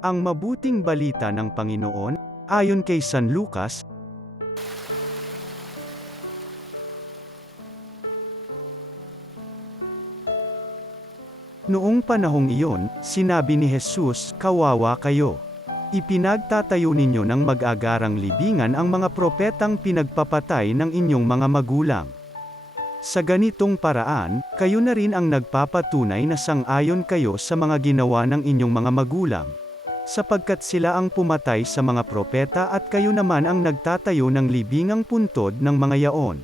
Ang mabuting balita ng Panginoon, ayon kay San Lucas. Noong panahong iyon, sinabi ni Jesus, "Kawawa kayo. Ipinagtatayo ninyo ng mag-agarang libingan ang mga propetang pinagpapatay ng inyong mga magulang. Sa ganitong paraan, kayo na rin ang nagpapatunay na sang-ayon kayo sa mga ginawa ng inyong mga magulang. Sapagkat sila ang pumatay sa mga propeta at kayo naman ang nagtatayo ng libingang puntod ng mga yaon."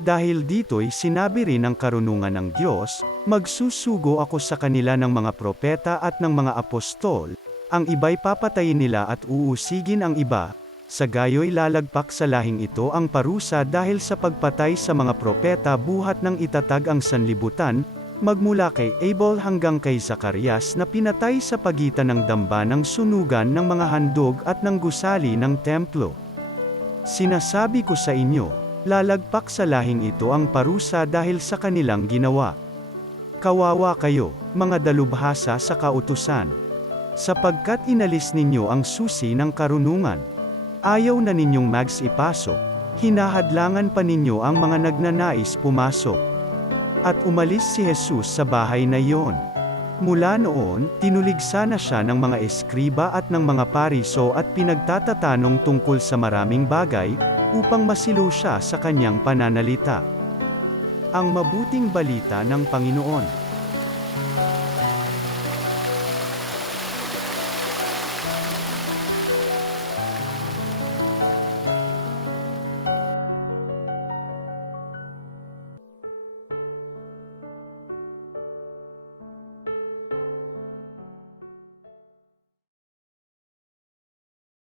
Dahil dito'y sinabi rin ng karunungan ng Diyos, "Magsusugo ako sa kanila ng mga propeta at ng mga apostol, ang iba'y papatayin nila at uusigin ang iba, sa gayo'y lalagpak sa lahing ito ang parusa dahil sa pagpatay sa mga propeta buhat ng itatag ang sanlibutan, magmula kay Abel hanggang kay Zacarias na pinatay sa pagitan ng damba ng sunugan ng mga handog at ng gusali ng templo. Sinasabi ko sa inyo, lalagpak sa lahing ito ang parusa dahil sa kanilang ginawa. Kawawa kayo, mga dalubhasa sa kautusan! Sapagkat inalis ninyo ang susi ng karunungan. Ayaw na ninyong magsipasok, hinahadlangan pa ninyo ang mga nagnanais pumasok." At umalis si Jesus sa bahay na iyon. Mula noon, tinuligsa na siya ng mga eskriba at ng mga pariso at pinagtatatanong tungkol sa maraming bagay, upang masilo siya sa kanyang pananalita. Ang mabuting balita ng Panginoon.